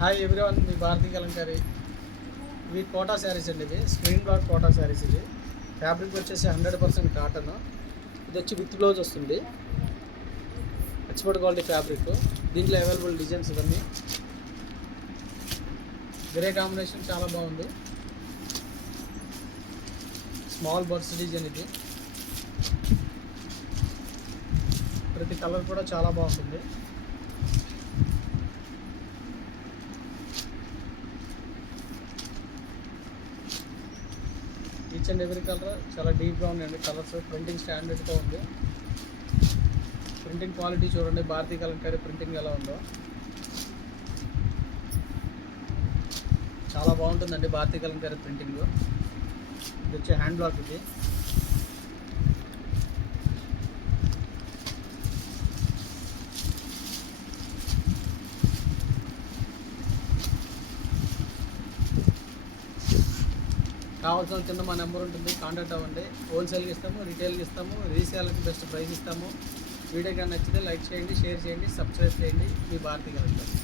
Hi everyone, మీ భారతీ కలంకారి. ఇవి quota saris అండి. ఇవి స్క్రీన్ బ్లాక్ కోటా శారీస్. ఇవి ఫ్యాబ్రిక్ వచ్చేసి 100% కాటన్. ఇది వచ్చి విత్ బ్లౌజ్ వస్తుంది. Export quality fabric. దీంట్లో అవైలబుల్ డిజైన్స్ ఇవన్నీ. గ్రే కాంబినేషన్ చాలా బాగుంది. స్మాల్ బర్డ్స్ డిజైన్ ఇది. ప్రతి కలర్ కూడా చాలా బాగుంటుంది. ఈచ్ అండ్ ఎవ్రీ కలర్ చాలా డీప్గా ఉన్నాయండి. కలర్స్ ప్రింటింగ్ స్టాండర్డ్గా ఉంది. ప్రింటింగ్ క్వాలిటీ చూడండి, భారతీ కలంకారీ ప్రింటింగ్ ఎలా ఉందో చాలా బాగుంటుందండి. భారతీ కలంకారీ ప్రింటింగ్. ఇది వచ్చే హ్యాండ్ బ్లాక్. ఇది కావాల్సిన కింద మా నెంబర్ ఉంటుంది, కాంటాక్ట్ అవ్వండి. హోల్సేల్కి ఇస్తాము, రిటైల్కి ఇస్తాము, రీసేల్కి బెస్ట్ ప్రైస్ ఇస్తాము. వీడియో కానీ నచ్చితే లైక్ చేయండి, షేర్ చేయండి, సబ్స్క్రైబ్ చేయండి. మీ భారతీ కలంకారీ.